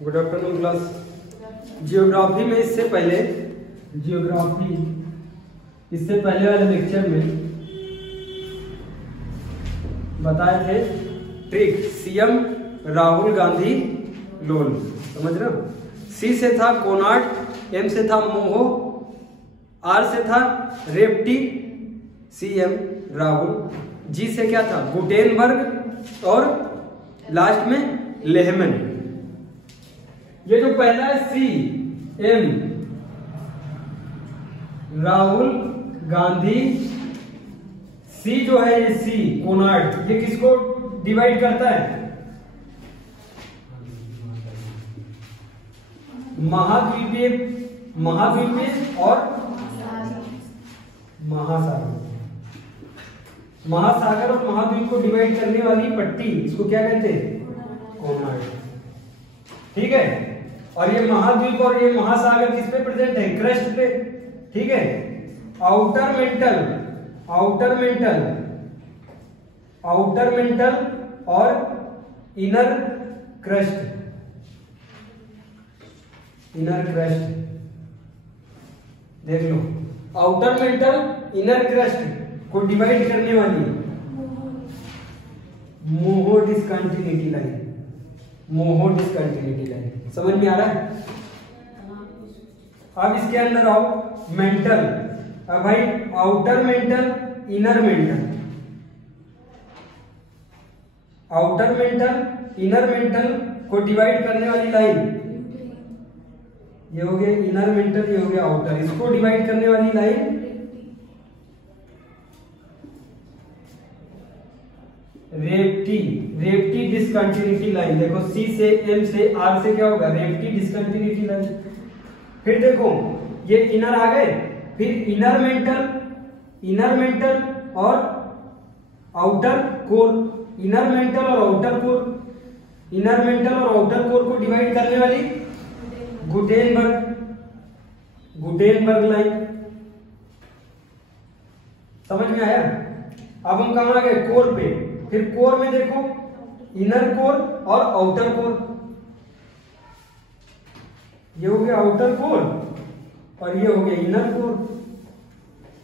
Good afternoon class. Geography में इससे पहले वाले लेक्चर में बताए थे trick CM Rahul Gandhi loan, समझ रहे हो। सी से था कोनार्ड, एम से था मोहो, आर से था रेप्टी, सीएम राहुल, जी से क्या था गुटेनबर्ग और लास्ट में लेहमन। ये जो पहला है सी एम राहुल गांधी, सी जो है ये सी कोनार्ड, ये किसको डिवाइड करता है? महाद्वीपीय और महासागर। महासागर और महाद्वीप को डिवाइड करने वाली पट्टी, इसको क्या कहते हैं? कोनार्ड। ठीक है। और ये महाद्वीप और ये महासागर किस पे प्रेजेंट है? क्रस्ट पे। ठीक है। आउटर मेंटल और इनर क्रस्ट देख लो। आउटर मेंटल इनर क्रस्ट को डिवाइड करने वाली मोहो डिस्कंटिन्यूटी लाइन। समझ में आ रहा है? अब इसके अंदर आओ मेंटल। अब भाई आउटर मेंटल इनर मेंटल को डिवाइड करने वाली लाइन, ये हो गया इनर मेंटल, ये हो गया आउटर। इसको डिवाइड करने वाली लाइन रेप्टी डिस्कंटिन्यूटी लाइन। देखो सी से एम से आर से क्या होगा? रेप्टी डिस्कंटिन्यूटी लाइन। फिर देखो ये इनर आ गए, फिर इनर मेंटल और आउटर कोर। इनर मेंटल और आउटर कोर को डिवाइड करने वाली गुटेनबर्ग लाइन। समझ में आया? अब हम कहां आ गए? कोर पे। फिर कोर में देखो इनर कोर और आउटर कोर, ये हो गया आउटर कोर और ये हो गया inner core.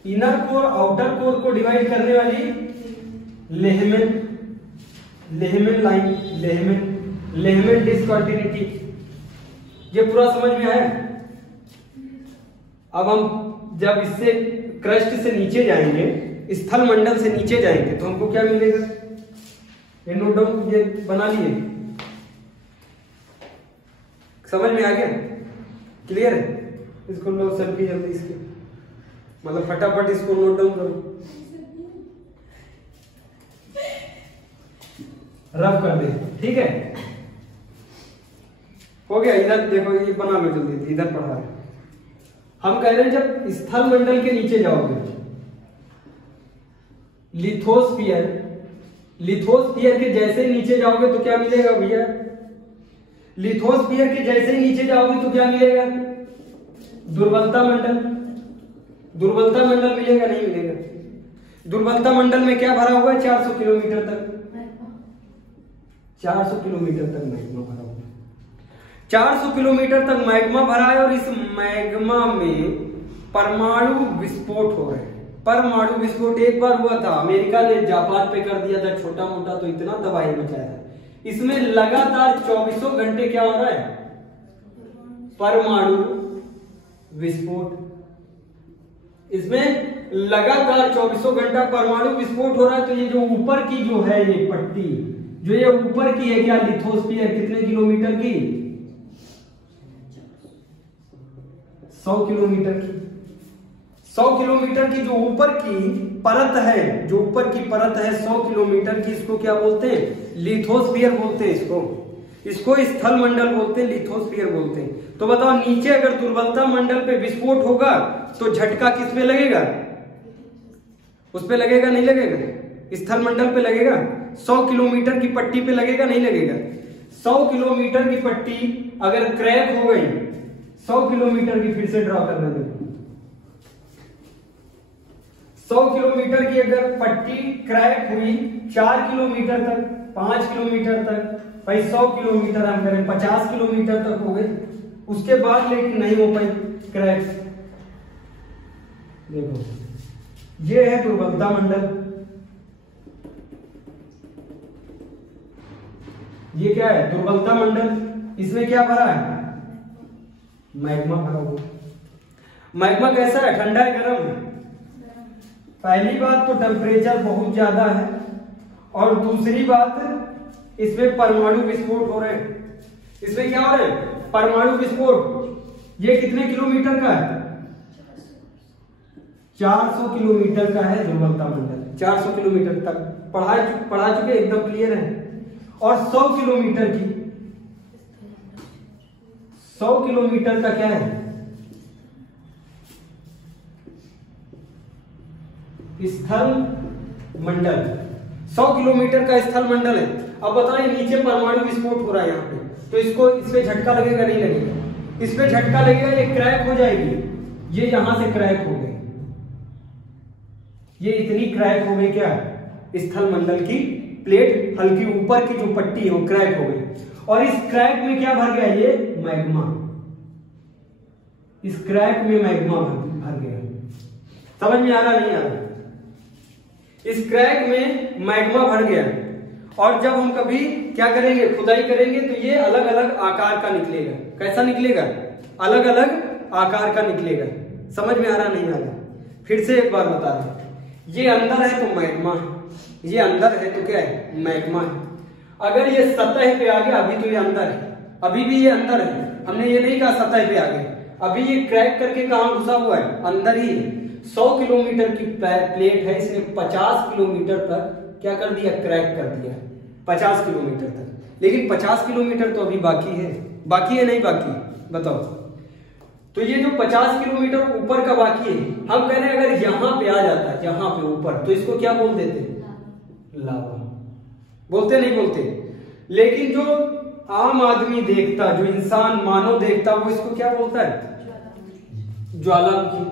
Inner core outer core को डिवाइड करने वाली लेहमन लाइन, लेहमन डिस्कंटिन्यूटी। ये पूरा समझ में आया? अब हम जब इससे क्रस्ट से नीचे जाएंगे, स्थल मंडल से नीचे जाएंगे, तो हमको क्या मिलेगा? ये नोट डाउन ये बना लिए। समझ में आ गया? क्लियर है? इसको लो सेल्फी जल्दी, इसके मतलब फटाफट इसको नोट डाउन करो, रब कर दे। ठीक है, हो गया। इधर देखो ये बना लो जल्दी, इधर पढ़ा है। हम कह रहे हैं जब स्थल मंडल के नीचे जाओगे, लिथोस्फीयर के जैसे नीचे जाओगे तो क्या मिलेगा भैया? लिथोस्फीयर के जैसे ही नीचे जाओगे तो क्या मिलेगा? दुर्बलता मंडल मिलेगा? नहीं मिलेगा। दुर्बलता मंडल में क्या भरा हुआ है? 400 किलोमीटर तक। 400 किलोमीटर तक मैग्मा भरा हुआ है। 400 किलोमीटर तक मैग्मा भरा है और इस मैग्मा में परमाणु विस्फोट हो रहे हैं। परमाणु विस्फोट एक बार हुआ था, अमेरिका ने जापान पे कर दिया था छोटा मोटा, तो इतना तबाही मचाया था। इसमें लगातार 24 घंटे क्या हो रहा है? परमाणु विस्फोट। इसमें लगातार 24 घंटा परमाणु विस्फोट हो रहा है। तो ये जो ऊपर की जो है ये पट्टी, जो ये ऊपर की है क्या? लिथोस्फीयर कितने किलोमीटर की? 100 किलोमीटर की। 100 किलोमीटर की जो ऊपर की परत है, 100 किलोमीटर की, इसको क्या बोलते हैं? लिथोस्फीयर बोलते हैं। इसको स्थल मंडल बोलते हैं, लिथोस्फीयर बोलते हैं। तो बताओ नीचे अगर दुर्बलता मंडल पे विस्फोट होगा तो झटका किस पे लगेगा? उस पे लगेगा? नहीं लगेगा? स्थल मंडल पे लगेगा? 100 किलोमीटर की पट्टी पे लगेगा? नहीं लगेगा? 100 किलोमीटर की पट्टी अगर क्रैक हो गई, 100 किलोमीटर की, फिर से ड्रॉ करना देखो, 100 किलोमीटर की अगर पट्टी क्रैक हुई 4 किलोमीटर तक, 5 किलोमीटर तक, भाई 100 किलोमीटर हम करें, 50 किलोमीटर तक हो गए, उसके बाद लेकिन नहीं हो पाई क्रैक। देखो ये है दुर्बलता मंडल, ये क्या है दुर्बलता मंडल। इसमें क्या भरा है, मैग्मा भरा हुआ। मैग्मा कैसा है, ठंडा है गर्म है? पहली बात तो टेम्परेचर बहुत ज्यादा है, और दूसरी बात इसमें परमाणु विस्फोट हो रहे हैं। इसमें क्या हो रहे हैं, परमाणु विस्फोट। ये कितने किलोमीटर का है, 400 किलोमीटर का है दुर्बलता मंडल, 400 किलोमीटर तक पढ़ा चुके, एकदम क्लियर है। और 100 किलोमीटर की, 100 किलोमीटर का क्या है, स्थल मंडल। 100 किलोमीटर का स्थल मंडल है। अब बताएं नीचे परमाणु विस्फोट हो रहा है यहाँ पे, तो इसको इस पे झटका लगेगा नहीं लगेगा, इस पे झटका लगेगा, ये क्रैक हो जाएगी, ये यहां से क्रैक हो गई, ये इतनी क्रैक हो गई क्या, स्थल मंडल की प्लेट हल्की ऊपर की जो पट्टी है वो क्रैक हो गई। और इस क्रैक में क्या भर गया, ये मैग्मा, इस क्रैक में मैग्मा भर गया। समझ में आ रहा नहीं आ रहा, इस क्रैक में मैग्मा भर गया। और जब हम कभी क्या करेंगे, खुदाई करेंगे, तो ये अलग अलग आकार का निकलेगा। कैसा निकलेगा, अलग अलग आकार का निकलेगा। समझ में आ रहा नहीं आ रहा, फिर से एक बार बता दें, ये अंदर है तो मैग्मा है, ये अंदर है तो क्या है, मैग्मा है। अगर ये सतह पे आ गया, अभी तो ये अंदर है, अभी भी ये अंदर है, हमने ये नहीं कहा सतह पे आ गया, अभी ये क्रैक करके कहां घुसा हुआ है, अंदर ही है। 100 किलोमीटर की प्लेट है, इसने 50 किलोमीटर तक क्या कर दिया, क्रैक कर दिया, 50 किलोमीटर तक। लेकिन 50 किलोमीटर तो अभी बाकी है, बाकी है नहीं बाकी, बताओ। तो ये जो 50 किलोमीटर ऊपर का बाकी है, हम कह रहे हैं अगर यहां पे आ जाता है, यहां पे ऊपर, तो इसको क्या बोल देते, लावा बोलते, नहीं बोलते। लेकिन जो आम आदमी देखता, जो इंसान मानव देखता, वो इसको क्या बोलता है, ज्वालामुखी।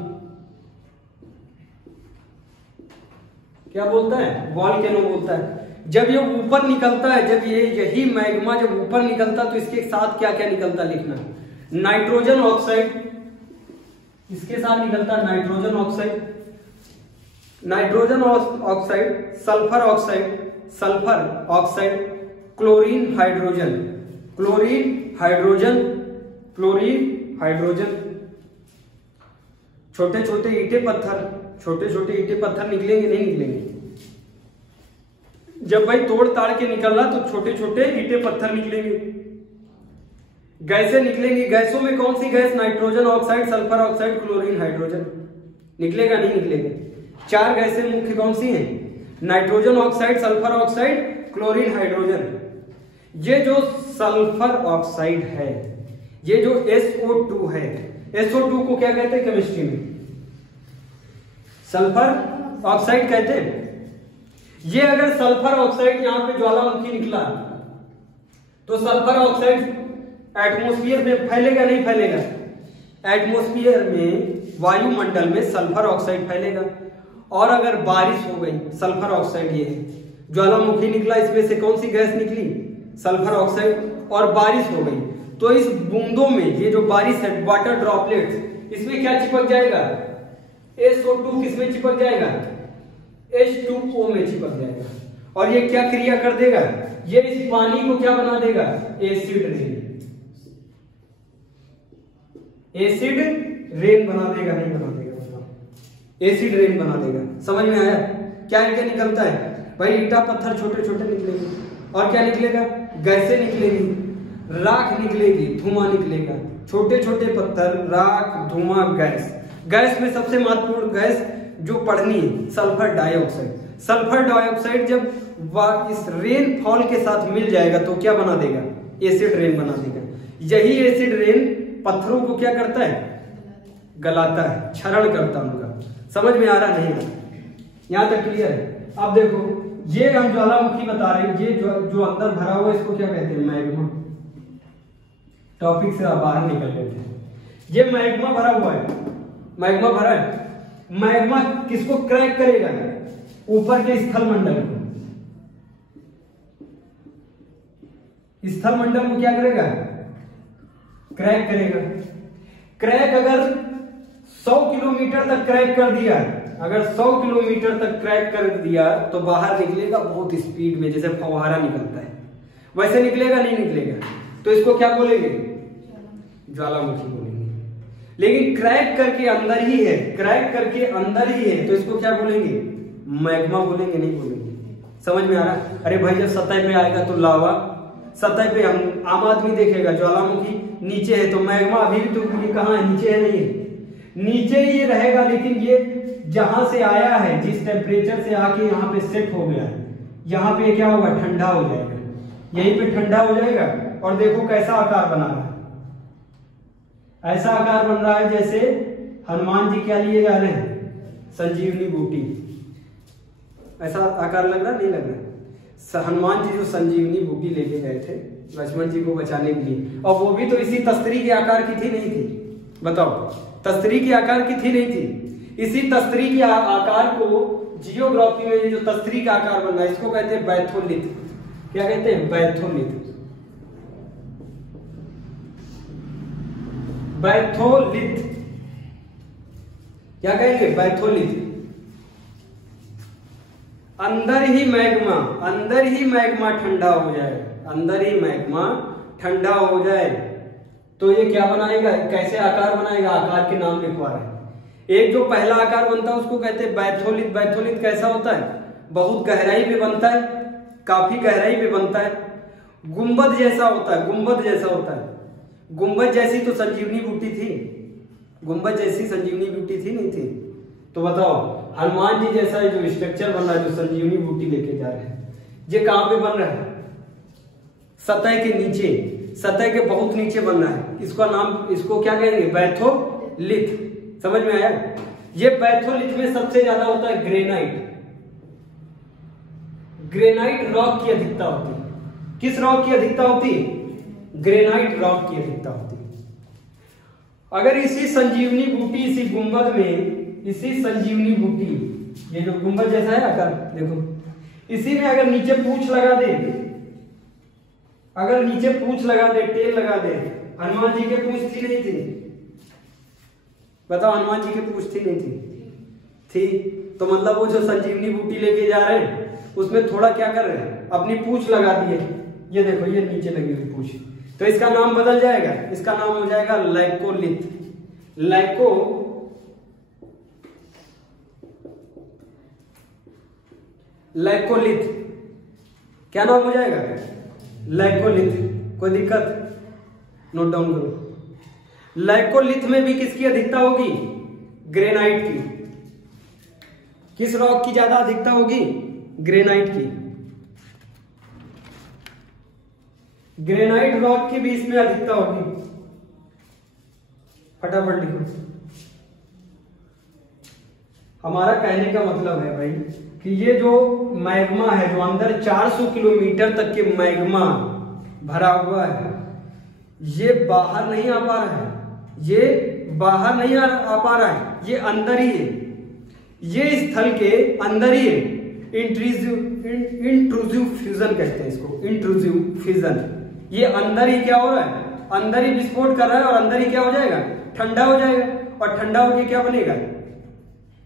क्या बोलता है, वॉल्केनो बोलता है। जब ये ऊपर निकलता है, जब ये यही मैग्मा जब ऊपर निकलता, तो इसके साथ क्या क्या निकलता लिखना, नाइट्रोजन ऑक्साइड, इसके साथ निकलता nitrogen oxide, nitrogen oxide, sulphur oxide, sulphur oxide, chlorine hydrogen, chlorine hydrogen, chlorine hydrogen. छोटे छोटे ईंटे पत्थर, छोटे छोटे ईंटे पत्थर निकलेंगे नहीं निकलेंगे, जब भाई तोड़ ताड़ के निकलना तो छोटे छोटे ईंटे पत्थर निकलेंगे, गैसें निकलेंगी। गैसों में कौन सी gas, nitrogen oxide, sulphur oxide, chlorine hydrogen. निकलेगा नहीं निकलेगा, 4 गैसें मुख्य कौन सी हैं, nitrogen oxide, sulphur oxide, chlorine hydrogen. ये जो सल्फर ऑक्साइड है, ये जो SO2 है, SO2 को क्या कहते हैं केमिस्ट्री में, सल्फर ऑक्साइड कहते हैं। ये अगर सल्फर ऑक्साइड यहां पे ज्वालामुखी निकला, तो सल्फर ऑक्साइड एटमॉस्फेयर में फैलेगा नहीं फैलेगा, एटमॉस्फेयर में, वायुमंडल में सल्फर ऑक्साइड फैलेगा। और अगर बारिश हो गई, सल्फर ऑक्साइड ये है, ज्वालामुखी निकला, इसमें से कौन सी गैस निकली, सल्फर ऑक्साइड, और बारिश हो गई, तो इस बूंदों में, ये जो बारिश है, वाटर ड्रॉपलेट्स, इसमें क्या चिपक जाएगा, SO2 किसमें चिपक जाएगा, H2O में चिपक जाएगा। और ये क्या क्रिया कर देगा, ये इस पानी को क्या बना देगा, एसिड रेन, एसिड रेन बना देगा, नहीं बना देगा, एसिड रेन बना देगा। समझ में आया, क्या क्या निकलता है भाई, ईंटा पत्थर छोटे छोटे निकलेंगे, और क्या निकलेगा, गैसें निकलेंगी, राख निकलेगी, धुआं निकलेगा, छोटे छोटे पत्थर, राख, धुआं, गैस। गैस में सबसे महत्वपूर्ण गैस जो पढ़नी है, सल्फर डाइऑक्साइड। सल्फर डाइऑक्साइड जब इस रेन फॉल के साथ मिल जाएगा तो क्या बना देगा, एसिड रेन बना देगा। यही एसिड रेन पत्थरों को क्या करता है, गलाता है, क्षरण करता है उनका। समझ में आ रहा नहीं है, यहां तक क्लियर है। अब देखो, ये हम ज्वालामुखी बता रहे हैं, ये जो अंदर भरा हुआ है, इसको क्या कहते हैं, मैग्मा। टॉपिक से बाहर निकल गए थे। ये मैग्मा भरा हुआ है, मैग्मा भरा है। मैग्मा किसको क्रैक करेगा, ऊपर के स्थल मंडल को, स्थल मंडल को क्या करेगा, क्रैक करेगा। क्रैक अगर 100 किलोमीटर तक क्रैक कर दिया, अगर 100 किलोमीटर तक क्रैक कर दिया तो बाहर निकलेगा बहुत स्पीड में, जैसे फव्वारा निकलता है वैसे निकलेगा, नहीं निकलेगा? तो इसको क्या बोलेंगे, ज्वालामुखी बोलेंगे। लेकिन क्रैक करके अंदर ही है, क्रैक करके अंदर ही है, तो इसको क्या बोलेंगे, मैग्मा बोलेंगे, नहीं बोलेंगे? समझ में आ रहा? अरे भाई जब सतह पे आएगा तो लावा, सतह पे हम आम आदमी देखेगा ज्वालामुखी, नीचे है तो मैग्मा अभी तो ये कहाँ है, नीचे है, नहीं है, नीचे ही रहेगा। लेकिन ये जहां से आया है, जिस टेम्परेचर से आके यहाँ पे सेट हो गया है, यहाँ पे क्या होगा, ठंडा हो जाएगा, यहीं पे ठंडा हो जाएगा। और देखो कैसा आकार बना रहा है, ऐसा आकार बन रहा है जैसे हनुमान जी क्या लिए जा रहे हैं, संजीवनी बूटी। ऐसा आकार लग रहा, नहीं लग रहा? हनुमान जी जो संजीवनी बूटी लेके गए थे लक्ष्मण जी को बचाने के लिए, और वो भी तो इसी तस्तरी के आकार की थी, नहीं थी? बताओ, तस्तरी के आकार की थी, नहीं थी? इसी तस्तरी के आकार को जियोग्राफी में जो तस्तरी का आकार बन रहा है, इसको कहते हैं बैथोलिथ। क्या कहते हैं, बैथोलिथ। बैथोलिथ क्या कहेंगे, बैथोलिथ। अंदर ही मैग्मा, अंदर ही मैग्मा ठंडा हो जाए, अंदर ही मैग्मा ठंडा हो जाए तो ये क्या बनाएगा, कैसे आकार बनाएगा, आकार के नाम लिखवा रहे हैं। एक जो पहला आकार बनता है उसको कहते हैं बैथोलिथ। बैथोलिथ कैसा होता है, बहुत गहराई पे बनता है, काफी गहराई पे बनता है, गुंबद जैसा होता है, गुंबद जैसा होता है। गुंबद जैसी तो संजीवनी बूटी थी, गुंबद जैसी संजीवनी बूटी थी, नहीं थी? तो बताओ, हनुमान जी जैसा जो स्ट्रक्चर बन रहा है, जो संजीवनी बूटी लेके जा रहे हैं, ये कहां पे बन रहा है, सतह के नीचे, सतह के बहुत नीचे बन रहा है। इसका नाम, इसको क्या कहेंगे, बैथोलिथ। समझ में आया? ये बैथोलिथ में सबसे ज्यादा होता है ग्रेनाइट। ग्रेनाइट रॉक की अधिकता होती है। किस रॉक की अधिकता होती है, ग्रेनाइट रॉक की अधिकता होती है। अगर इसी संजीवनी बूटी, इसी गुंबद में, इसी संजीवनी बूटी, ये जो गुंबद जैसा है आकार देखो, इसी में अगर नीचे पूंछ लगा दे, अगर नीचे पूंछ लगा दे, टेल लगा दे, हनुमान जी के पूंछ थी, नहीं थी? बताओ, हनुमान जी के पूंछ थी, नहीं थी? थी। तो मतलब वो जो संजीवनी बूटी लेके जा रहे हैं उसमें थोड़ा क्या कर रहे हैं, अपनी पूंछ लगा दिए। ये देखो, ये नीचे लगी हुई पूंछ, तो इसका नाम बदल जाएगा, इसका नाम हो जाएगा लाइकोलिथ। लाइकोलिथ क्या नाम हो जाएगा, लाइकोलिथ। कोई दिक्कत, नोट डाउन करो। लाइकोलिथ में भी किसकी अधिकता होगी, ग्रेनाइट की। किस रॉक की ज्यादा अधिकता होगी, ग्रेनाइट की। ग्रेनाइट रॉक की भी इसमें अधिकता होगी। फटाफट लिखो। हमारा कहने का मतलब है भाई कि ये जो मैग्मा है, जो अंदर 400 किलोमीटर तक के मैग्मा भरा हुआ है, ये बाहर नहीं आ पा रहा है, ये बाहर नहीं आ पा रहा है, ये अंदर ही है, ये स्थल के अंदर ही है। इंट्रूसिव फ्यूजन कहते हैं इसको, इंट्रूसिव फ्यूजन। ये अंदर ही क्या हो रहा है, अंदर ही विस्फोट कर रहा है और अंदर ही क्या हो जाएगा, ठंडा हो जाएगा। और ठंडा होकर क्या बनेगा,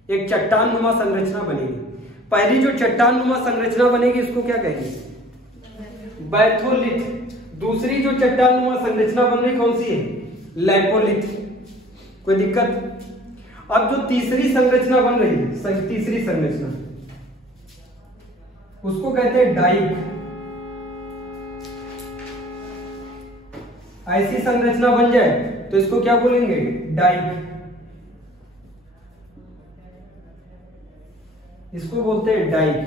एक चट्टान नुमा संरचना बनेगी। पहली जो चट्टान नुमा संरचना बनेगी इसको क्या कहेंगे, बैथोलिथ। दूसरी जो चट्टान नुमा संरचना बन रही कौन सी है, लाइकोलिथ। कोई दिक्कत? अब जो तीसरी संरचना बन रही है, तीसरी संरचना, उसको कहते हैं डाइक। ऐसी संरचना बन जाए तो इसको क्या बोलेंगे, डाइक। इसको बोलते हैं डाइक।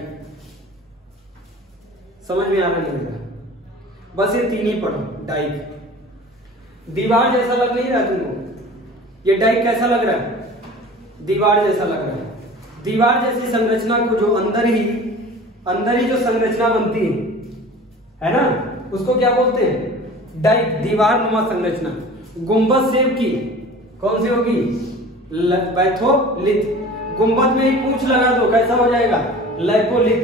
समझ में आना नहीं लगा, बस ये तीन ही पढ़ो। डाइक, दीवार जैसा लग नहीं रहा तुमको, ये डाइक कैसा लग रहा है, दीवार जैसा लग रहा है। दीवार जैसी संरचना को जो अंदर ही जो संरचना बनती है ना, उसको क्या बोलते हैं, डाइक, दीवार नुमा संरचना। गुंबद शेप की कौन सी होगी, बैथोलिथ। गुंबद में ही पूंछ लगा दो, कैसा हो जाएगा, लाइकोलिथ।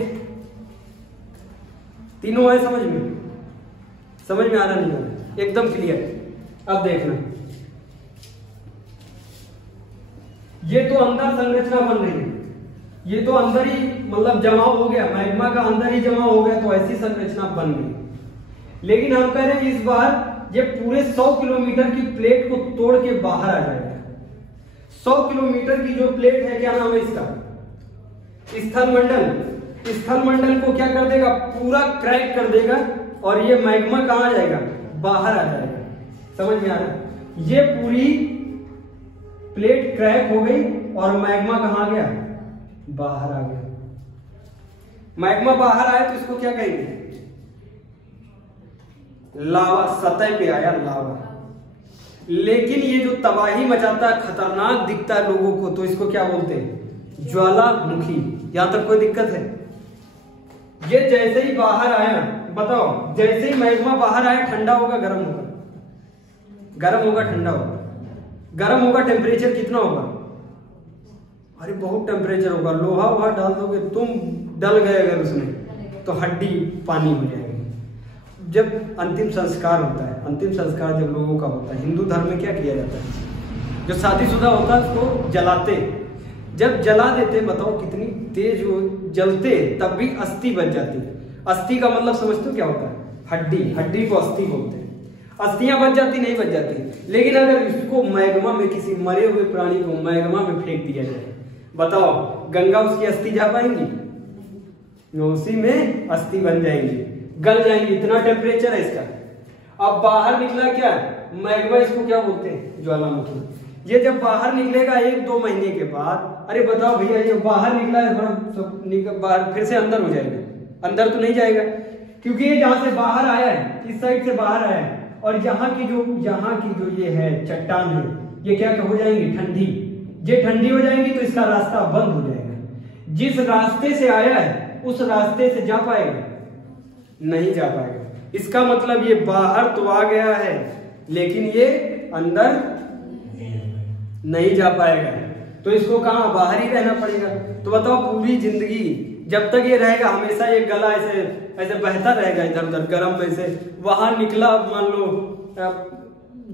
तीनों है समझ में, समझ में आ रहा नहीं आ रहा? एकदम क्लियर। अब देखना, ये तो अंदर संरचना बन रही है, ये तो अंदर ही मतलब जमाव हो गया, मैग्मा का अंदर ही जमा हो गया, तो ऐसी संरचना बन गई। लेकिन हम कह रहे हैं इस बार ये पूरे 100 किलोमीटर की प्लेट को तोड़ के बाहर आ जाएगा। 100 किलोमीटर की जो प्लेट है, क्या नाम है इसका? स्थलमंडल। स्थलमंडल को क्या कर देगा? पूरा क्रैक कर देगा और ये मैग्मा कहां आ जाएगा? बाहर आ जाएगा। समझ में आ रहा? ये पूरी प्लेट क्रैक हो गई और मैग्मा कहां आ गया? बाहर आ गया। मैग्मा बाहर आया तो इसको क्या कहेंगे? लावा। सतह पे आया लावा। लेकिन ये जो तबाही मचाता है, खतरनाक दिखता है लोगों को, तो इसको क्या बोलते हैं? ज्वालामुखी। यहां तक कोई दिक्कत है? ये जैसे ही बाहर आया, बताओ, जैसे ही मैग्मा बाहर आया, ठंडा होगा गर्म होगा? गर्म होगा ठंडा होगा? गर्म होगा। टेम्परेचर कितना होगा? अरे बहुत टेम्परेचर होगा। लोहा वोहा डाल दोगे तुम, डल गए अगर उसमें तो हड्डी पानी हो जाएगी। जब अंतिम संस्कार होता है, अंतिम संस्कार जब लोगों का होता है, हिंदू धर्म में क्या किया जाता है? जो शादीशुदा होता है उसको जलाते। जब जला देते, बताओ कितनी तेज वो जलते, तब भी अस्थि बच जाती है। अस्थि का मतलब समझते हो क्या होता है? हड्डी। हड्डी को अस्थि बोलते हैं। अस्थियां बच जाती, नहीं बच जाती। लेकिन अगर इसको मैग्मा में, किसी मरे हुए प्राणी को मैग्मा में फेंक दिया जाए, बताओ गंगा उसकी अस्थि जा पाएंगी? उसी में अस्थि बन जाएंगी, गल जाएंगी। इतना टेम्परेचर है इसका। अब बाहर निकला क्या? मैग्मा। इसको क्या बोलते हैं? ज्वालामुखी। ये जब बाहर निकलेगा 1-2 महीने के बाद, अरे बताओ भैया, ये बाहर निकला है, बाहर फिर से अंदर हो जाएगा? अंदर तो नहीं जाएगा, क्योंकि ये जहां से बाहर आया है, इस साइड से बाहर आया है, और यहाँ की जो ये है चट्टान है, ये क्या हो जाएंगी? ठंडी। ये ठंडी हो जाएंगी तो इसका रास्ता बंद हो जाएगा। जिस रास्ते से आया है उस रास्ते से जा पाएगा? नहीं जा पाएगा। इसका मतलब ये बाहर तो आ गया है, लेकिन ये अंदर नहीं जा पाएगा। तो इसको कहां? बाहर ही रहना पड़ेगा। तो बताओ, पूरी जिंदगी जब तक ये रहेगा, हमेशा ये गला ऐसे ऐसे बहता रहेगा इधर उधर गर्म में से। वहां निकला, मान लो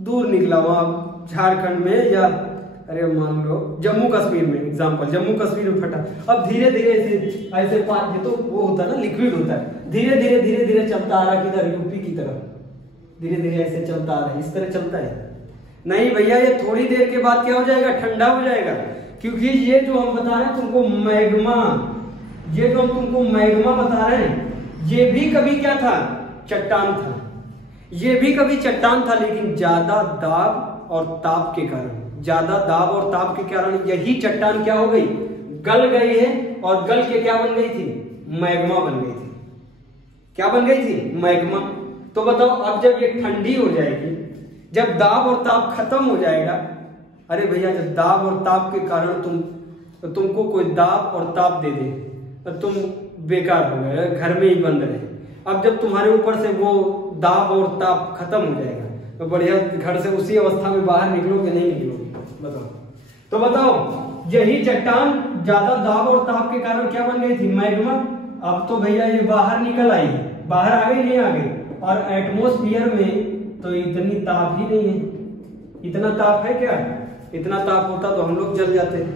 दूर निकला, वहां झारखंड में, या अरे मान लो जम्मू कश्मीर में, एग्जाम्पल जम्मू कश्मीर में फटा। अब धीरे धीरे ऐसे ये तो वो होता है ना, लिक्विड होता है, धीरे धीरे चलता आ रहा, किधर? यूपी की तरफ धीरे धीरे ऐसे चलता आ रहा है। इस तरह चलता है? नहीं भैया, ये थोड़ी देर के बाद क्या हो जाएगा? ठंडा हो जाएगा। क्योंकि ये जो हम बता रहे हैं तुमको मैग्मा, ये जो हम तुमको मैग्मा बता रहे हैं, ये भी कभी क्या था? चट्टान था। ये भी कभी चट्टान था, लेकिन ज्यादा दाब और ताप के कारण, ज्यादा दाब और ताप के कारण यही चट्टान क्या हो गई? गल गई है। और गल के क्या बन गई थी? मैग्मा बन गई थी। क्या बन गई थी? मैग्मा। तो बताओ, अब जब ये ठंडी हो जाएगी, जब दाब और ताप खत्म हो जाएगा, अरे भैया जब दाब और ताप के कारण तुमको कोई दाब और ताप दे दे तो तुम बेकार हो गए, घर में ही बंद रहे। अब जब तुम्हारे ऊपर से वो दाब और ताप खत्म हो जाएगा, तो बढ़िया घर से उसी अवस्था में बाहर निकलोगे? नहीं निकलोगे? बताओ। तो बताओ, यही चट्टान ज्यादा दाब और ताप के कारण क्या बन गई थी? मैग्मा। अब तो भैया ये बाहर निकल आई, बाहर आ गई, नहीं आ गई? और एटमोस्फियर में तो इतनी ताप ही नहीं है। इतना ताप है क्या? इतना ताप होता तो हम लोग जल जाते।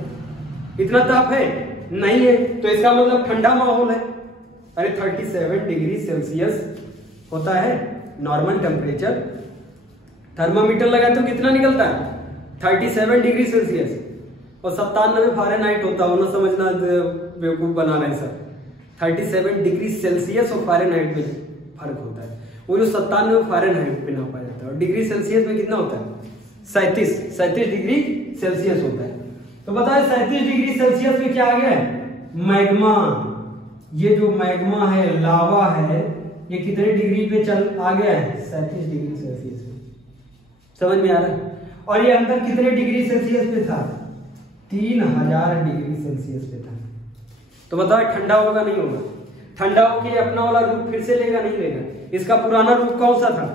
इतना ताप है? नहीं है। तो इसका मतलब ठंडा माहौल है। अरे 37 डिग्री सेल्सियस होता है नॉर्मल टेम्परेचर। थर्मामीटर लगाए तो कितना निकलता है? 37 डिग्री सेल्सियस। और 97 फ़ारेनहाइट होता है, ना समझना बेवकूफ बना रहे हैं सर। 37 डिग्री सेल्सियस और फ़ारेनहाइट में फर्क होता है। वो जो 97 फ़ारेनहाइट पे नापा जाता है, और डिग्री सेल्सियस में कितना होता है? 37 डिग्री सेल्सियस होता है। तो बताए 37 डिग्री सेल्सियस में क्या आ गया है? मैग्मा। ये जो मैग्मा है, लावा है, ये कितने डिग्री पे चल आ गया है? 37 डिग्री सेल्सियस में। समझ में आ रहा है? और ये अंदर कितने डिग्री सेल्सियस पे था? 3000 डिग्री सेल्सियस पे था। तो बताओ ठंडा होगा नहीं होगा? ठंडा होके अपना वाला रूप फिर से लेगा नहीं लेगा? इसका पुराना रूप कौन सा था?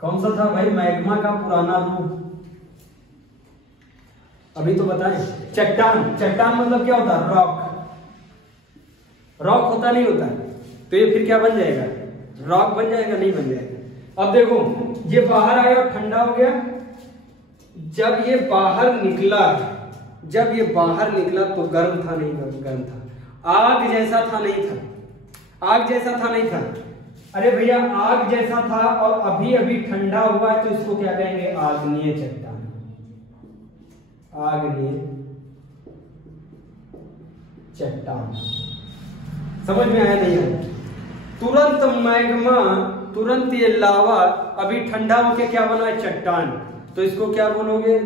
कौन सा था भाई? मैग्मा का पुराना रूप अभी तो बताएं। चट्टान। चट्टान मतलब क्या होता है? रॉक। रॉक होता नहीं होता? तो ये फिर क्या बन जाएगा? रॉक बन जाएगा? नहीं बन जाएगा। अब देखो ये बाहर आया और ठंडा हो गया। जब ये बाहर निकला तो गर्म था? नहीं गर्म था। आग जैसा था? नहीं था। आग जैसा था? नहीं था। अरे भैया आग जैसा था और अभी अभी ठंडा हुआ है तो इसको क्या कहेंगे? आग्नेय चट्टान। आग्नेय चट्टान। समझ में आया? नहीं आया? तुरंत मैग्मा, तुरंत ये लावा अभी ठंडा होके क्या बना है? चट्टान। तो इसको क्या बोलोगे?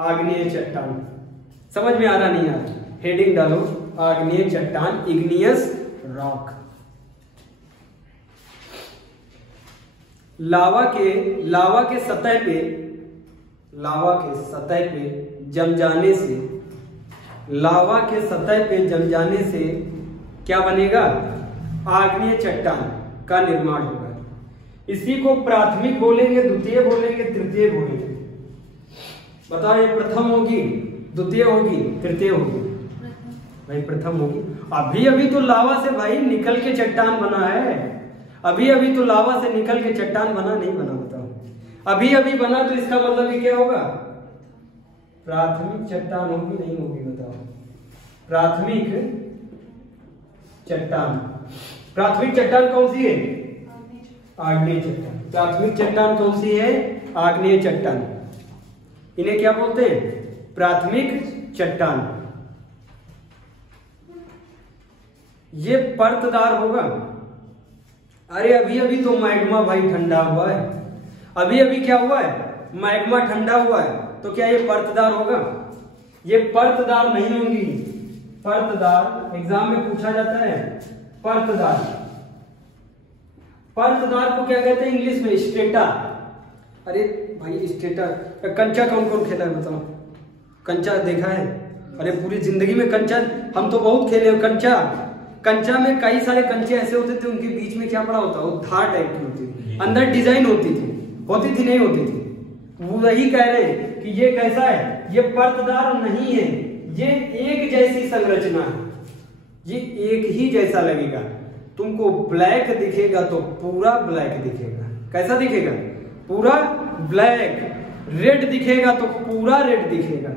आग्नेय चट्टान। समझ में आ रहा? नहीं आ रहा? हेडिंग डालो आग्नेय चट्टान, इग्नियस रॉक। लावा के सतह पे जम जाने से, लावा के सतह पे जम जाने से क्या बनेगा? आग्नेय चट्टान का निर्माण होगा। इसी को प्राथमिक बोलेंगे, द्वितीय बोलेंगे, तृतीय बोलेंगे। बताओ ये प्रथम होगी, द्वितीय होगी, तृतीय होगी? भाई प्रथम होगी। अभी अभी तो लावा से भाई निकल के चट्टान बना है। अभी अभी तो लावा से निकल के चट्टान बना, नहीं बना? बताओ अभी अभी बना तो इसका मतलब ये क्या होगा? प्राथमिक चट्टान होगी? नहीं होगी? बताओ। प्राथमिक चट्टान। प्राथमिक चट्टान कौन सी है? आग्नेय चट्टान। प्राथमिक चट्टान कौन सी है? आग्नेय चट्टान। इन्हें क्या बोलते हैं? प्राथमिक चट्टान। ये परतदार होगा। अरे अभी अभी तो मैग्मा भाई ठंडा हुआ है। अभी अभी क्या हुआ है? मैग्मा ठंडा हुआ है। तो क्या ये परतदार होगा? ये परतदार नहीं होंगी। परतदार एग्जाम में पूछा जाता है। परतदार, परतदार को क्या कहते हैं इंग्लिश में? स्ट्रेटा। अरे भाई स्ट्रेटा। कंचा कौन कौन खेला है? बताओ। कंचा देखा है? अरे पूरी जिंदगी में कंचा हम तो बहुत खेले हैं। कंचा में कई सारे कंचे ऐसे होते थे, उनके बीच में क्या पड़ा होता? वो धार टाइप की होती थी, अंदर डिजाइन होती थी नहीं होती थी? वो वही कह रहे हैं कि ये कैसा है? ये परतदार नहीं है, ये एक जैसी संरचना है। ये एक ही जैसा लगेगा। तुमको ब्लैक दिखेगा तो पूरा ब्लैक दिखेगा। कैसा दिखेगा? पूरा ब्लैक। रेड दिखेगा तो पूरा रेड दिखेगा।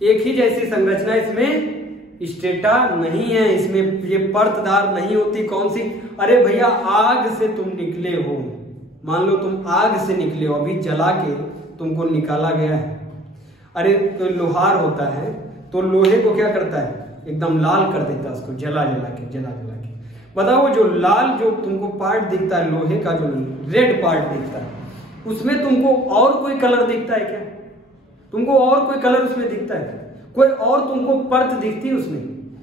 एक ही जैसी संरचना। इसमें स्ट्रेटा नहीं है, इसमें ये परतदार नहीं होती। कौन सी? अरे भैया आग से तुम निकले हो, मान लो तुम आग से निकले हो, अभी जला के तुमको निकाला गया है। अरे तो लोहार होता है तो लोहे को क्या करता है? एकदम लाल कर देता है उसको, जला के। बताओ जो लाल जो तुमको पार्ट दिखता है लोहे का, जो रेड पार्ट दिखता है, उसमें तुमको और कोई कलर दिखता है क्या? तुमको और कोई कलर उसमें दिखता है? कोई और तुमको परत दिखती है उसमें?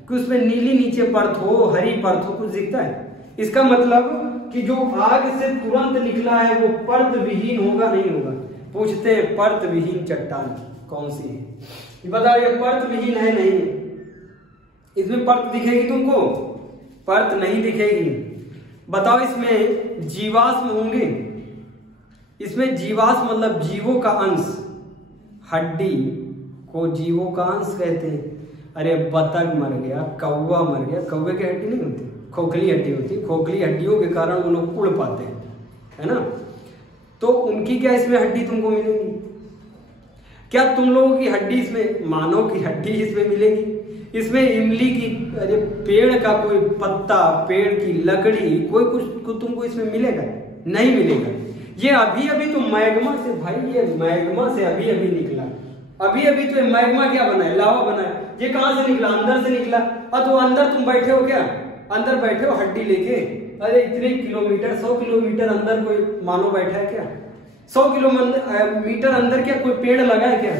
कि उसमें नीली नीचे परत हो, हरी परत हो, कुछ दिखता है? इसका मतलब कि जो आग से तुरंत निकला है वो परत विहीन होगा? नहीं होगा? पूछते हैं परत विहीन चट्टान कौन सी है? बताओ ये परत विहीन है? नहीं। इसमें परत दिखेगी तुमको? परत नहीं दिखेगी। बताओ इसमें जीवाश्म होंगे? इसमें जीवाश्म मतलब जीवों का अंश। हड्डी को जीवों का अंश कहते हैं। अरे बतख मर गया, कौवा मर गया, कौवे की हड्डी नहीं होती, खोखली हड्डी होती। खोखली हड्डियों के कारण वो लोग उड़ पाते हैं, है ना? तो उनकी क्या इसमें हड्डी तुमको मिलेगी? क्या तुम लोगों की हड्डी इसमें, मानव की हड्डी इसमें मिलेगी? इसमें इमली की, अरे पेड़ का कोई पत्ता, पेड़ की लकड़ी, कोई कुछ तुमको इसमें मिलेगा? नहीं मिलेगा। ये अभी अभी तो मैग्मा से भाई, ये मैग्मा से अभी अभी निकला। अभी अभी तो मैग्मा क्या बना है? लावा बना है। ये कहां से निकला? अंदर से निकला। अब तो अंदर तुम बैठे हो क्या? अंदर बैठे हो हड्डी लेके? अरे इतने किलोमीटर, 100 किलोमीटर अंदर कोई मानव बैठा है क्या? 100 किलोमीटर अंदर क्या कोई पेड़ लगा है क्या?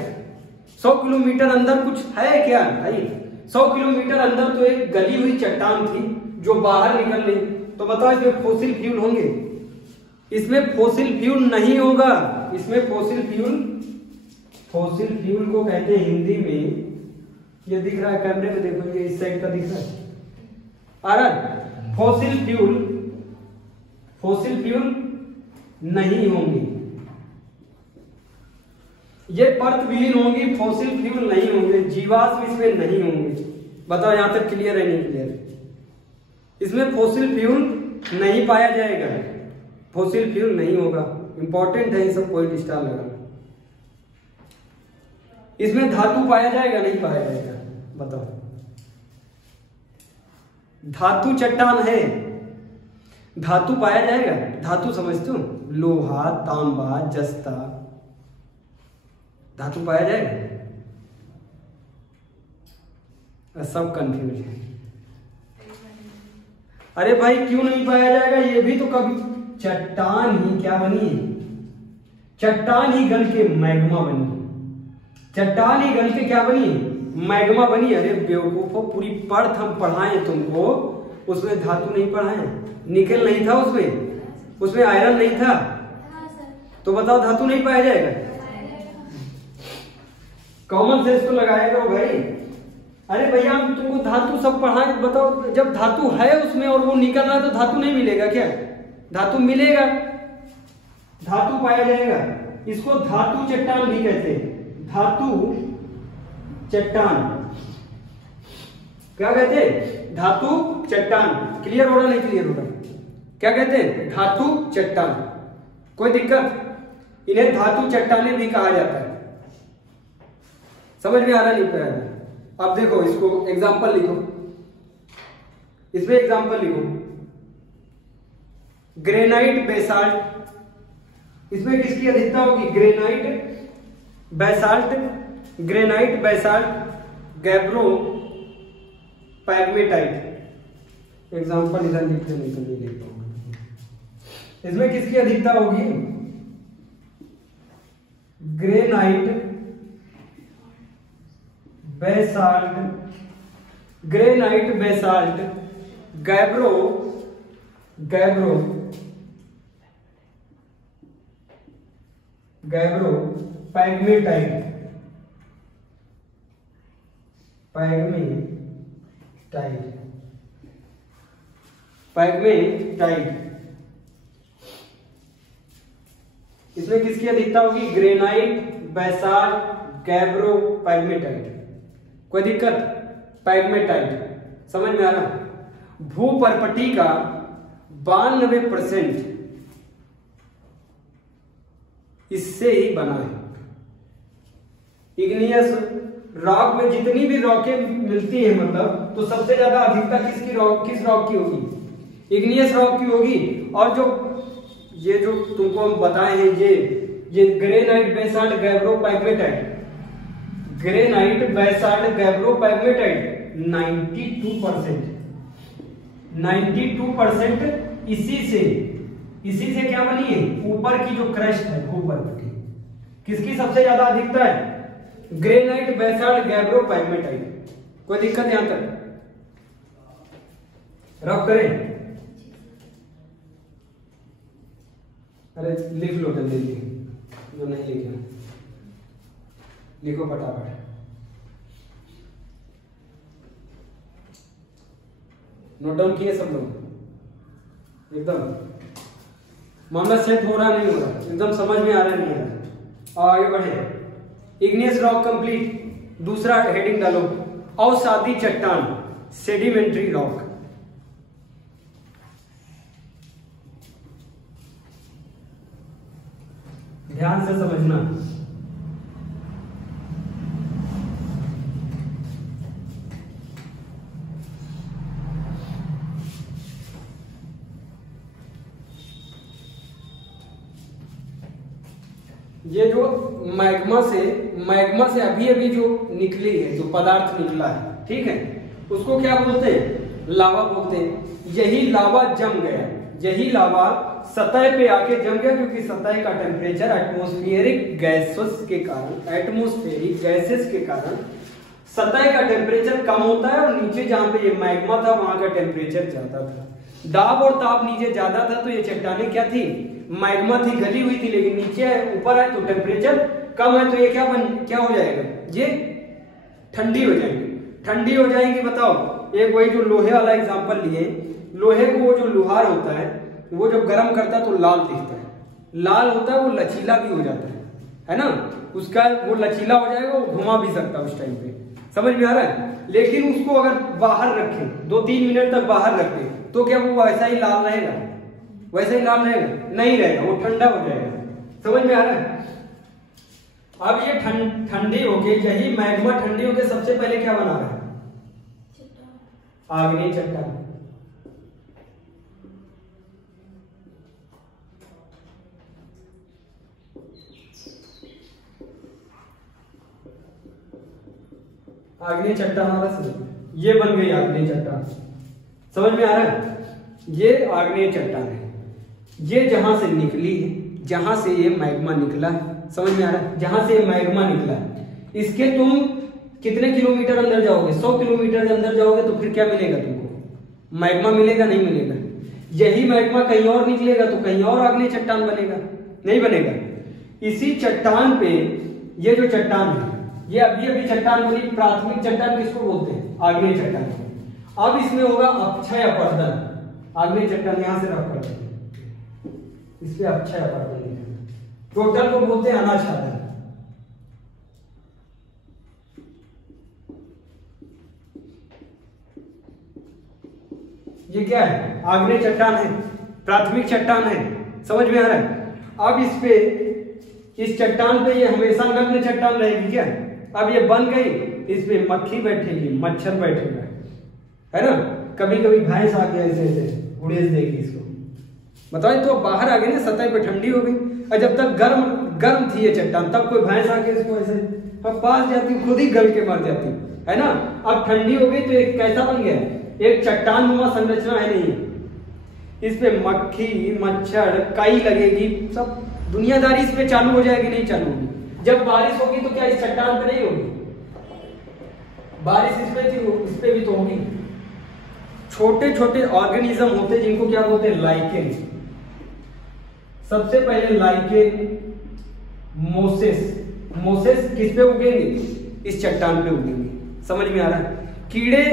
100 किलोमीटर अंदर कुछ है क्या भाई? 100 किलोमीटर अंदर तो एक गली हुई चट्टान थी जो बाहर निकल रही। तो बताओ इसमें फोसिल फ्यूल होंगे? इसमें फोसिल फ्यूल नहीं होगा। इसमें फोसिल फ्यूल को कहते हैं हिंदी में, ये दिख रहा है कैमरे में, देखो ये इस साइड का दिख रहा है आ रहा? फोसिल फ्यूल नहीं होंगी, ये परत विहीन होंगी, फोसिल फ्यूल नहीं होंगे, जीवाश्म इसमें नहीं होंगे। बताओ यहां तक क्लियर है? नहीं क्लियर? इसमें फोसिल फ्यूल नहीं पाया जाएगा, फॉसिल फ्यूल नहीं होगा। इंपॉर्टेंट है ये सब, पॉइंट स्टार लगाना। इसमें धातु पाया जाएगा नहीं पाया जाएगा, बताओ। धातु चट्टान है, धातु पाया जाएगा? धातु समझते हो? लोहा, तांबा, जस्ता, धातु पाया जाएगा? सब कंफ्यूज है। अरे भाई क्यों नहीं पाया जाएगा? ये भी तो कभी चट्टान ही क्या बनी है? चट्टान ही गल के मैग्मा बनी, चट्टान ही गल के क्या बनी? मैग्मा बनी। अरे बेवकूफो, पूरी पर्थ हम पढ़ाएं तुमको, उसमें धातु नहीं पढ़ाएं? निकल नहीं था उसमें आयरन नहीं था, तो बताओ धातु नहीं पाया जाएगा? कॉमन सेंस तो लगाया करो भाई। अरे भैया हम तुमको धातु सब पढ़ाएं, बताओ जब धातु है उसमें और वो निकल रहा है तो धातु नहीं मिलेगा क्या? धातु मिलेगा, धातु पाया जाएगा। इसको धातु चट्टान भी कहते हैं, धातु चट्टान। क्या कहते हैं? धातु चट्टान। क्लियर हो रहा नहीं क्लियर हो रहा? क्या कहते हैं? धातु चट्टान। कोई दिक्कत? इन्हें धातु चट्टाने भी कहा जाता है। समझ में आ रहा नहीं पाया? अब देखो इसको एग्जाम्पल लिखो, इसमें एग्जाम्पल लिखो। ग्रेनाइट बेसाल्ट, इसमें किसकी अधिकता होगी? Granite basalt, granite basalt, gabbro pegmatite. Example इधर लिखते नहीं तो नहीं लिख पाऊंगा। इसमें किसकी अधिकता होगी? Granite basalt, granite basalt, gabbro gabbro gabbro pegmatite, pegmatite, pegmatite. इसमें किसकी अधिकता होगी? Granite basalt, gabbro pegmatite. कोई दिक्कत? पैग्मेटाइट। समझ में आ रहा? भूपर्पटी का 92% इससे ही बना है। इग्नियस रॉक में जितनी भी रॉकें मिलती है, मतलब तो सबसे ज्यादा अधिकता किस रॉक की होगी? इग्नियस रॉक की होगी। और जो ये जो तुमको हम बताए हैं, ये granite basalt gabbro pegmatite, granite basalt gabbro pegmatite 92% इसी से क्या बनी है? ऊपर की जो क्रस्ट है भूपर्पटी, किसकी सबसे ज्यादा अधिकता है? Granite basalt gabbro pegmatite. कोई दिक्कत यहां तक? रफ करें? अरे लिख लो जल्दी, जो नहीं लिखे लिखो फटाफट। नोट डाउन किए सब लोग? एकदम मामला सेट हो रहा नहीं हो रहा? एकदम समझ में आ रहा नहीं आ रहा? और आगे बढ़े। Igneous rock complete. दूसरा हेडिंग डालो, अवसादी चट्टान, सेडिमेंट्री रॉक। ध्यान से समझना। ये जो मैग्मा से अभी अभी जो निकली है, जो पदार्थ निकला है, ठीक है, उसको क्या बोलते हैं? लावा बोलते हैं। यही लावा जम गया, यही लावा सतह पे आके जम गया, क्योंकि सतह का टेम्परेचर एटमॉस्फेरिक गैसेस के कारण, एटमॉस्फेरिक गैसेस के कारण सतह का टेम्परेचर कम होता है, और नीचे जहां पे ये मैग्मा था वहां का टेम्परेचर ज्यादा था। दाब और ताप नीचे ज्यादा था, तो ये चट्टानें क्या थी? मैग्मा थी, गली हुई थी। लेकिन नीचे ऊपर है तो टेम्परेचर कम है, तो ये क्या हो जाएगा? ये ठंडी हो जाएगी। ठंडी हो जाएंगी। बताओ, एक वही जो लोहे वाला एग्जांपल लिए, लोहे को वो जो लोहार होता है वो जब गर्म करता है तो लाल दिखता है, लाल होता है, वो लचीला भी हो जाता है ना? उसका वो लचीला हो जाएगा, वो घुमा भी सकता है उस टाइम पे। समझ में आ रहा है? लेकिन उसको अगर बाहर रखें 2-3 मिनट तक बाहर रखें तो क्या वो वैसा ही लाल रहेगा? वैसा ही लाल रहेगा? नहीं रहेगा, वो ठंडा हो जाएगा। समझ में आ रहा है? अब ये ठंडी होके, यही मैग्मा ठंडी होके सबसे पहले क्या बना रहा है? आग्नेय चट्टान। आग्नेय चट्टान वाला ये बन गई आग्नेय चट्टान। समझ में आ रहा है? ये आग्नेय चट्टान है, ये जहां से निकली है, जहां से ये मैग्मा निकला है। समझ में आ रहा है? जहां से ये मैग्मा निकला है, इसके तुम कितने किलोमीटर अंदर जाओगे? 100 किलोमीटर अंदर जाओगे तो फिर क्या मिलेगा तुमको? मैग्मा मिलेगा? नहीं मिलेगा। यही मैग्मा कहीं और निकलेगा तो कहीं और आग्नेय चट्टान बनेगा? नहीं बनेगा। इसी चट्टान पे ये जो चट्टान है, ये अभी चट्टान बनी, प्राथमिक चट्टान किसको बोलते हैं? आग्नेय चट्टान। अब इसमें होगा अपक्षय अपर्दन। आग्नेय चट्टान यहां से रख करते हैं, इस पे अपक्षय अपर्दन, टोटल को बोलते हैं अनाच्छादन। ये क्या है? आग्नेय चट्टान है, प्राथमिक चट्टान है। समझ में आ रहा है? अब इस पे, इस चट्टान पे ये हमेशा नग्न चट्टान रहेगी क्या? अब ये बन गई, इसमें मक्खी बैठेगी, मच्छर बैठेगा, है ना? कभी कभी भैंस आ गया ऐसे ऐसे उड़ेल देगी इसको। बताओ, तो बाहर आ गई ना, सतह पे ठंडी हो गई, और जब तक गर्म थी ये चट्टान, तब कोई भैंस आके इसको ऐसे अब पास जाती, खुद ही गल के मर जाती, है ना? अब ठंडी हो गई तो एक कैसा बन गया? एक चट्टान नुमा संरचना है। नहीं, इस पे मक्खी, मच्छर, काई लगेगी, सब दुनियादारी इस पे चालू हो जाएगी। नहीं चालू होगी। जब बारिश होगी तो क्या इस चट्टान पे नहीं होगी? बारिश इस पे थी, इस पे भी तो होगी। छोटे छोटे ऑर्गेनिज्म होते हैं जिनको क्या बोलते हैं? लाइकेन। सबसे पहले लाइकेन, मोसेस किस पे उगेंगे? इस चट्टान पे उगेंगे। समझ में आ रहा है? कीड़े,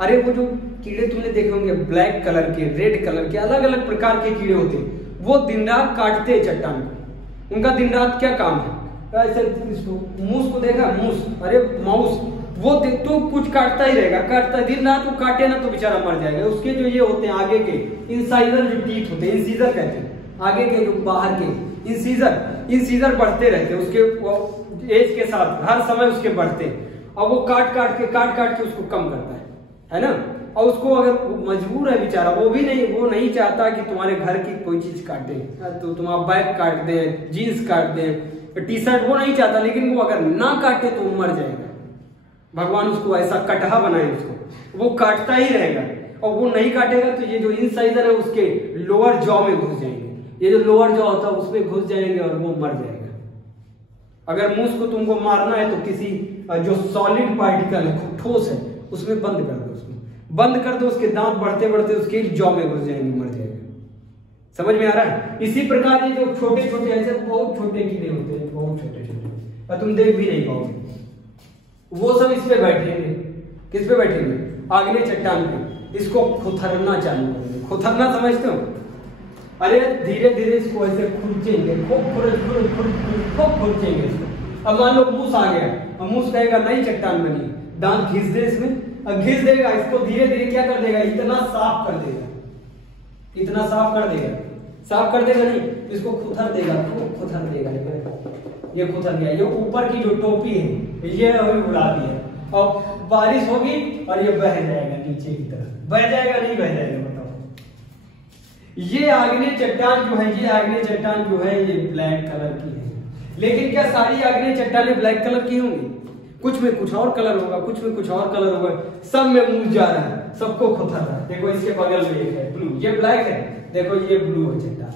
अरे वो जो कीड़े तुमने देखे होंगे ब्लैक कलर के, रेड कलर के, अलग अलग प्रकार के कीड़े होते हैं, वो दिन रात काटते हैं चट्टान को। उनका दिन रात क्या काम है? ऐसे इसको, मूस को देखा? मूस, अरे माउस, वो तो कुछ काटता ही रहेगा, काटता दिन रात। वो काटे ना तो बेचारा मर जाएगा। उसके जो ये होते हैं आगे के इंसाइजर जो टीथ होते हैं, इंसीजर कहते हैं, आगे के जो बाहर के इंसीजर बढ़ते रहते हैं उसके एज के साथ, हर समय उसके बढ़ते हैं, और वो काट काट के उसको कम करता है ना? और उसको अगर मजबूर है बेचारा, वो नहीं चाहता कि तुम्हारे घर की कोई चीज काटे, तो तुम्हारा बैग काट दे, जीन्स काट दे, टी शर्ट, वो नहीं चाहता। लेकिन वो अगर ना काटे तो वो मर जाएगा। भगवान उसको ऐसा कटहा बनाए, उसको वो काटता ही रहेगा। और वो नहीं काटेगा तो ये जो इंसाइजर है उसके लोअर जॉ में घुस जाएंगे। ये जो लोअर जॉ होता है उसमें घुस जाएंगे और वो मर जाएगा। अगर मूस को तुमको मारना है तो किसी जो सॉलिड पार्टिकल है, ठोस है, उसमें बंद कर दो, उसके दांत बढ़ते बढ़ते उसके जॉ में घुस जाएंगे, मर जाएगा। समझ में आ रहा है? इसी प्रकार ये जो छोटे छोटे ऐसे बहुत छोटे कीड़े होते हैं, बहुत छोटे छोटे, तुम देख भी नहीं पाओगे, वो सब इस पे बैठेंगे। किस पे बैठेंगे? आग्नेय चट्टान पे। इसको खुथरना चालू करेंगे। खुथरना समझते हो? अरे धीरे धीरे इसको ऐसे खुरचेंगे, खूब खुरचेंगे इसको। अब मान लो मूस आ गया, और मूस कहेगा नई चट्टान बनी, दांत घिस दे इसमें, और घिस देगा इसको, धीरे धीरे क्या कर देगा? इतना साफ कर देगा, इतना साफ कर देगा, साफ कर देगा नहीं, इसको खुथर देगा, खूब खुथर देगा। ये खुथर गया, ये ऊपर की जो टोपी है ये अभी उड़ा दी है, और बारिश होगी और ये बह जाएगा नीचे की तरफ। बह जाएगा? नहीं बह जाएगा? बताओ। ये आग्नेय चट्टान जो है, ये आग्नेय चट्टान जो है, ये ब्लैक कलर की है। लेकिन क्या सारी आग्नेय चट्टानें ब्लैक कलर की होंगी? कुछ में कुछ और कलर होगा, कुछ में कुछ और कलर होगा, सब में मूस जा रहा है, सबको खुथर रहा है। देखो इसके बगल में एक है ब्लू, ये ब्लैक है, देखो ये ब्लू है चट्टान,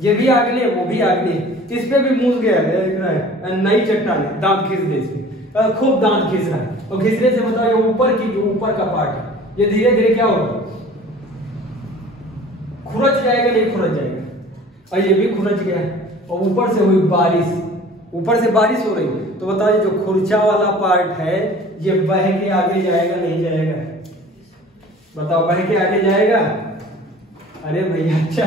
ये भी आग्नेय, वो भी आग्नेय, इस पे भी मूस गया है, नई चट्टान है, दांत घिस दे इसमें, खूब दांत घिस रहा है, और घिसने से बताओ ये ऊपर की, जो ऊपर का पार्ट है, ये धीरे धीरे क्या होगा? खुरच जाएगा? नहीं खुरच जाएगा? और ये भी खुरच गया, और ऊपर से हुई बारिश, ऊपर से बारिश हो रही, तो बताओ ये जो खुरचा वाला पार्ट है ये बह के आगे जाएगा? नहीं जाएगा? बताओ, बह के आगे जाएगा? अरे भैया अच्छा,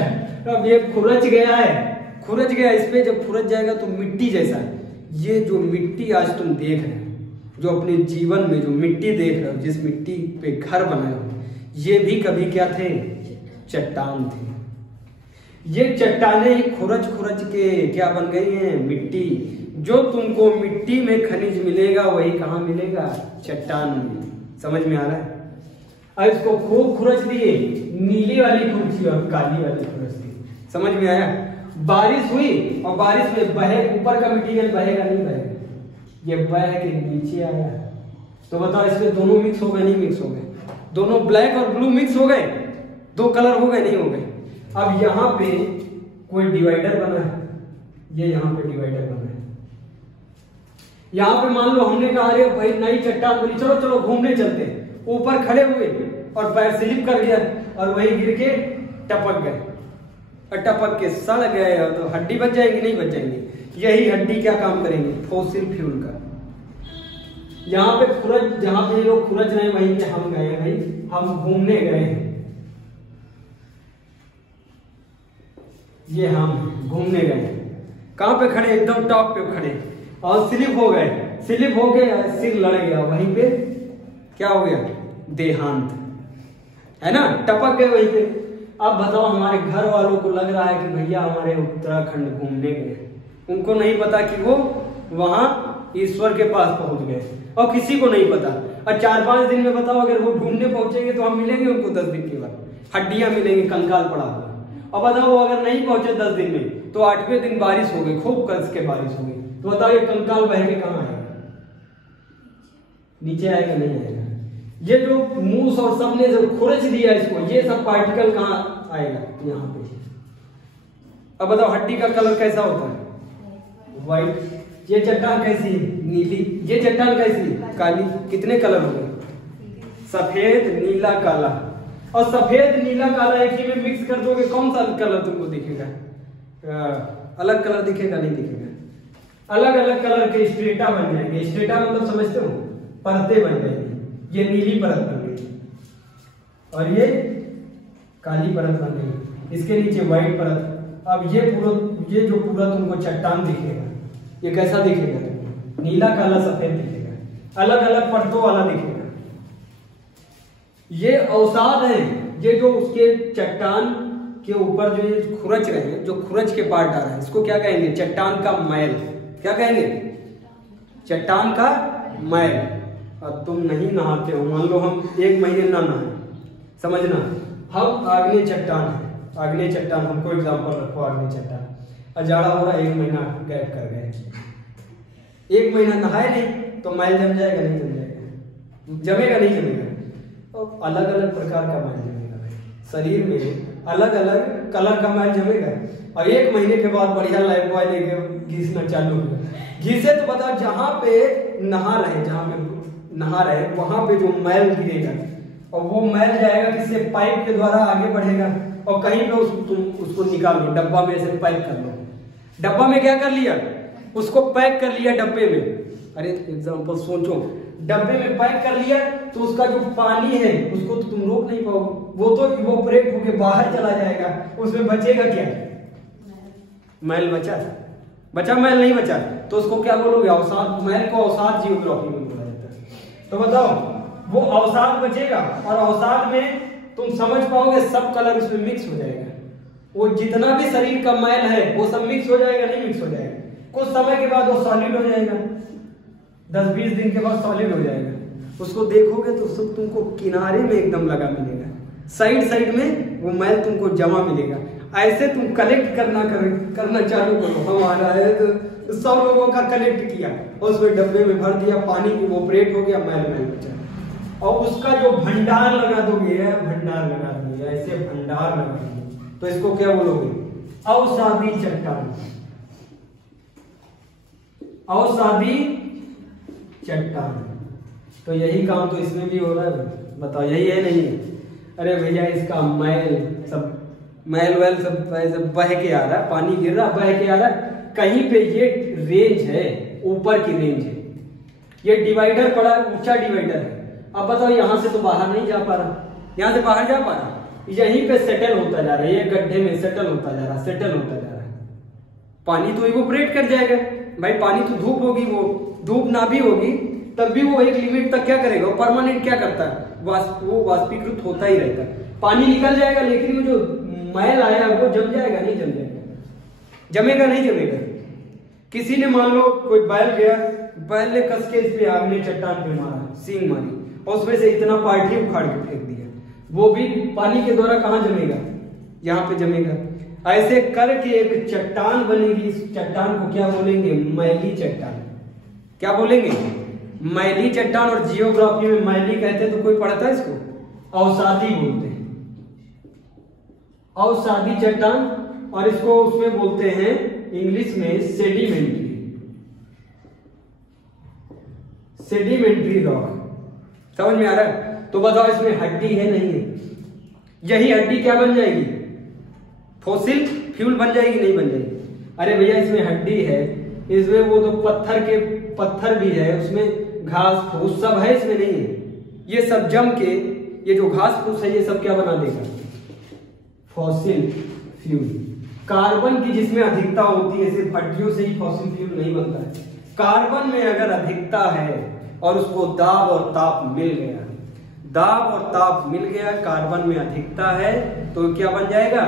अब ये खुरच गया है, खुरच गया, इस पे जब खुरच जाएगा तो मिट्टी जैसा है, ये जो मिट्टी आज तुम देख रहे हैं जो अपने जीवन में जो मिट्टी देख रहे हो, जिस मिट्टी पे घर बनाए हो, ये भी कभी क्या थे? चट्टान थे। ये चट्टानें खुरच खुरच के क्या बन गई हैं? मिट्टी। जो तुमको मिट्टी में खनिज मिलेगा वही कहाँ मिलेगा? चट्टान में। समझ में आ रहा है? अब इसको खूब खुरच दिए, नीली वाली खुरची और काली वाली खुरच दी। समझ में आया? बारिश हुई और बारिश में बहे, ऊपर का मटीरियल बहेगा नहीं बहेगा, ये बह के नीचे आया। तो बताओ इसमें दोनों मिक्स हो गए नहीं मिक्स हो गए? दोनों ब्लैक और ब्लू मिक्स हो गए, दो कलर हो गए नहीं हो गए? अब यहाँ पे कोई डिवाइडर बना है, ये यहाँ पे डिवाइडर बना है। यहाँ पे मान लो हमने कहा अरे भाई नई चट्टान बनी, चलो चलो घूमने चलते हैं। ऊपर खड़े हुए और पैर स्लिप कर गया और वहीं गिर के टपक गए, और टपक के सड़ गए, और तो हड्डी बच जाएंगी नहीं बच जाएंगी? यही हड्डी क्या काम करेंगे? फॉसिल फ्यूल का। यहाँ पे खुरच, जहां पे लोग खुरच रहे हैं वहीं पे हम गए भाई, हम घूमने गए हैं। ये हम घूमने गए, कहां पे खड़े? एकदम टॉप पे खड़े, और स्लिप हो गए, स्लिप हो गए, सिर लड़ गया, वहीं पे क्या हो गया? देहांत, है ना? टपक गए वहीं पे। अब बताओ हमारे घर वालों को लग रहा है कि भैया हमारे उत्तराखंड घूमने गए, उनको नहीं पता कि वो वहां ईश्वर के पास पहुंच गए, और किसी को नहीं पता। और 4-5 दिन में बताओ अगर वो घूमने पहुंचेंगे तो हम मिलेंगे उनको 10 दिन के बाद, हड्डियां मिलेंगी, कंकाल पड़ा हुआ। और बताओ अगर नहीं पहुंचे 10 दिन में तो 8वें दिन बारिश हो गई, खूब कस के बारिश हो गई, तो बताओ ये कंकाल बह के कहां आएगा? नीचे आएगा नहीं आएगा? ये जो मूस और सबने जो खुरच दिया इसको, ये सब पार्टिकल कहां आएगा? यहाँ पे। अब बताओ हड्डी का कलर कैसा होता है? व्हाइट। ये चट्टान कैसी? नीली। ये चट्टान कैसी? काली। कितने कलर हो गए? सफेद, नीला, काला। और सफेद, नीला, काला एक ही में मिक्स कर दोगे, कौन सा कलर तुमको दिखेगा? अलग कलर दिखेगा नहीं दिखेगा? अलग अलग कलर के स्ट्रेटा बन जाएंगे। स्ट्रेटा मतलब समझते हो? परतें बन जाएंगी। ये नीली परत बन गई और ये काली परत बन गई, इसके नीचे व्हाइट परत। अब ये जो पूरा तुमको चट्टान दिखेगा, ये कैसा दिखेगा? नीला, काला, सफेद दिखेगा, अलग अलग परतों वाला दिखेगा। ये अवसाद है, ये जो उसके चट्टान के ऊपर जो ये खुरच रहे हैं, जो खुरच के पार्ट आ रहा है, इसको क्या कहेंगे? चट्टान का मैल। क्या कहेंगे? चट्टान का मैल। अब तुम नहीं नहाते हो, मान लो हम 1 महीने ना नहाए, समझना हम आग्नेय चट्टान है, आग्नेय चट्टान, हमको एग्जांपल रखो आग्नेय चट्टान, अजाड़ा हो रहा 1 महीना गैप कर गए, 1 महीना नहाए नहीं तो मैल जम जाएगा नहीं जम जाएगा? जमेगा नहीं जमेगा? तो अलग अलग प्रकार का मैल जमेगा शरीर में, अलग अलग कलर का मैल जमेगा। और 1 महीने के बाद बढ़िया लाइफ बॉय लेके घिसना चालू हुआ, घिसे तो बताओ जहां पे नहा रहे, जहां पे नहा रहे वहां पे जो मैल गिरेगा, और वो मैल जाएगा किसी पाइप के द्वारा आगे बढ़ेगा, और कहीं पे तुम उसको निकाल लो, डब्बा में से पैक कर लो। डब्बा में क्या कर लिया? उसको पैक कर लिया डब्बे में। अरे एग्जांपल सोचो, डब्बे में पैक कर लिया तो उसका जो पानी है उसको तो तुम रोक नहीं पाओगे, वो तो इवोपरेट होके बाहर चला जाएगा, उसमें बचेगा क्या? मैल बचा? बचा मैल नहीं बचा, तो उसको क्या बोलोगे? अवसाद। मैल को अवसाद जियोग्राफी में बोला जाता है। तो बताओ वो अवसाद बचेगा, और अवसाद में तुम समझ पाओगे सब कलर उसमें मिक्स हो जाएगा, वो जितना भी शरीर का मैल है वो सब मिक्स हो जाएगा नहीं मिक्स हो जाएगा? कुछ समय के बाद वो सॉलिड हो जाएगा, 10-20 दिन के बाद सॉलिड हो जाएगा। उसको देखोगे तो सब तुमको किनारे में एकदम लगा मिलेगा, साइड में वो मैल तुमको जमा मिलेगा। ऐसे तुम कलेक्ट करना चालू करो। हमारा है तो 100 लोगों का कलेक्ट किया, उसमें डब्बे में भर दिया, पानी इवोपरेट हो गया, मैल बचा, और उसका जो भंडार लगा दोगे, भंडार लगा दोगे, ऐसे भंडार लगा दोगे, तो इसको क्या बोलोगे? अवसादी चट्टान। अवसादी चट्टान। तो यही काम तो इसमें भी हो रहा है, बताओ यही है नहीं? अरे भैया इसका मैल वैल सब ऐसे बह के आ रहा है, पानी गिर रहा बह के आ रहा है, कहीं पे ये रेंज है, ऊपर की रेंज है, ये डिवाइडर पड़ा, ऊंचा डिवाइडर है। अब बताओ यहाँ से तो बाहर नहीं जा पा रहा, यहाँ से बाहर जा पा रहा, यहीं पे सेटल होता जा रहा है, ये गड्ढे में सेटल होता जा रहा है, सेटल होता जा रहा है। पानी तो इवोपरेट कर जाएगा भाई, पानी तो धूप होगी, वो धूप ना भी होगी तब भी वो एक लिमिट तक क्या करेगा, वो परमानेंट क्या करता है, वो वाष्पीकृत होता ही रहता है। पानी निकल जाएगा लेकिन वो जो मैल आया वो जम जाएगा, नहीं जम जाएगा, जमेगा नहीं जमेगा। किसी ने मान लो कोई बैल गया, बैल ने कस के इस पे आग ने चट्टान पे मारा, सींग मारी और उसमें से इतना पार्टी उखाड़ के फेंक दिया, वो भी पानी के द्वारा कहाँ जमेगा, यहाँ पे जमेगा। ऐसे करके एक चट्टान बनेगी, इस चट्टान को क्या बोलेंगे, मैली चट्टान। क्या बोलेंगे, मैली चट्टान। और जियोग्राफी में मैली कहते हैं तो कोई पढ़ता है इसको, अवसादी बोलते हैं, अवसादी चट्टान। और इसको उसमें बोलते हैं इंग्लिश में सेडिमेंट्री, सेडिमेंट्री रॉक। समझ में आ रहा है? तो बताओ इसमें हड्डी है नहीं है? यही हड्डी क्या बन जाएगी, फॉसिल फ्यूल बन जाएगी, नहीं बन जाएगी? अरे भैया इसमें हड्डी है, इसमें वो तो पत्थर भी है, उसमें घास फूस सब है, इसमें नहीं है। ये सब जम के ये जो घास फूस है ये सब क्या बना देगा, फॉसिल फ्यूल। कार्बन की जिसमें अधिकता होती है, सिर्फ हड्डियों से ही फॉसिल फ्यूल नहीं बनता है। कार्बन में अगर अधिकता है और उसको दाब और ताप मिल गया, दाब और ताप मिल गया, कार्बन में अधिकता है तो क्या बन जाएगा,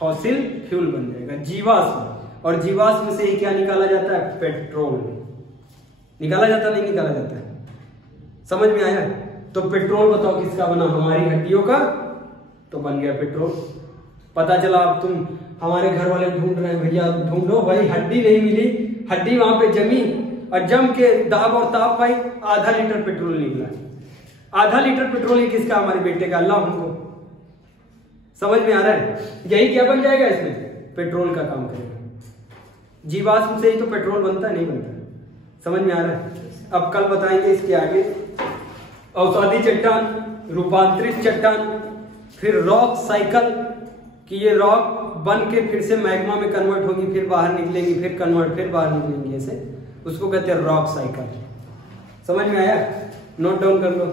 फॉसिल फ्यूल बन जाएगा, जीवाश्म। और जीवाश्म से ही क्या निकाला जाता है, पेट्रोल निकाला जाता, नहीं निकाला जाता है? समझ में आया? तो पेट्रोल बताओ किसका बना, हमारी हड्डियों का, तो बन गया पेट्रोल। पता चला अब तुम हमारे घर वाले ढूंढ रहे हैं, भैया ढूंढो भाई, हड्डी नहीं मिली, हड्डी वहां पे जमी और जम के दाब और ताप पाई, आधा लीटर पेट्रोल निकला। आधा लीटर पेट्रोल ही किसका, हमारे बेटे का, अल्लाह हमको। समझ में आ रहा है? यही क्या बन जाएगा, इसमें पेट्रोल का काम करेगा। जीवाश्म से ही तो पेट्रोल बनता है, नहीं बनता? समझ में आ रहा है? अब कल बताएंगे इसके आगे। अवसादी चट्टान, रूपांतरित चट्टान, फिर रॉक साइकिल, कि ये रॉक बन के फिर से मैग्मा में कन्वर्ट होगी, फिर बाहर निकलेंगी, फिर कन्वर्ट, फिर बाहर निकलेंगी, ऐसे उसको कहते हैं रॉक साइकिल। समझ में आया? नोट डाउन कर लो।